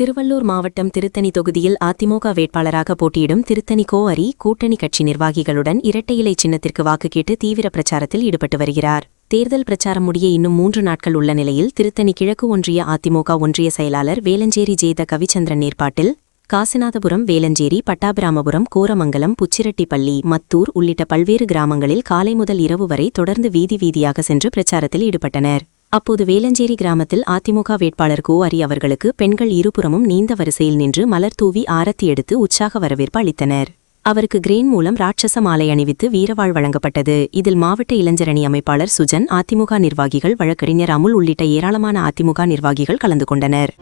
திருவள்ளூர் மாவட்டம் திருத்தணி தொகுதியில் அதிமுக வேட்பாளராக போட்டியிடும் திருத்தணி கோஅரி கூட்டணி கட்சி நிர்வாகிகளுடன் இரட்டை இலை சின்னத்திற்கு வாக்கு கேட்டு தீவிர பிரச்சாரத்தில் ஈடுபட்டு வருகிறார். தேர்தல் பிரச்சாரம் முடிய இன்னும் 3 நாட்கள் உள்ள நிலையில் திருத்தணி கிழக்கு ஒன்றிய அதிமுக ஒன்றிய செயலாளர் வேலஞ்சேரி ஜேத கவிச்சந்திரன் ஏற்பாட்டில் காசிநாதபுரம், வேலஞ்சேரி, பட்டாபிராமபுரம், கோரமங்கலம், புச்சிரெட்டிப்பள்ளி, மத்தூர் உள்ளிட்ட பல்வேறு கிராமங்களில் காலை முதல் இரவு வரை தொடர்ந்து வீதி வீதியாக சென்று பிரச்சாரத்தில் ஈடுபட்டனர். அப்போது வேலஞ்சேரி கிராமத்தில் அதிமுக வேட்பாளர் கோஅரி அவர்களுக்கு பெண்கள் இருபுறமும் நீண்ட வரிசையில் நின்று மலர் தூவி ஆரத்தி எடுத்து உற்சாக வரவேற்பு அளித்தனர். அவருக்கு கிரேன் மூலம் ராட்சச மாலை அணிவித்து வீரவாள் வழங்கப்பட்டது. இதில் மாவட்ட இளைஞரணி அமைப்பாளர் சுஜன், அதிமுக நிர்வாகிகள், வழக்கறிஞர் அமுல் உள்ளிட்ட ஏராளமான அதிமுக நிர்வாகிகள் கலந்து கொண்டனர்.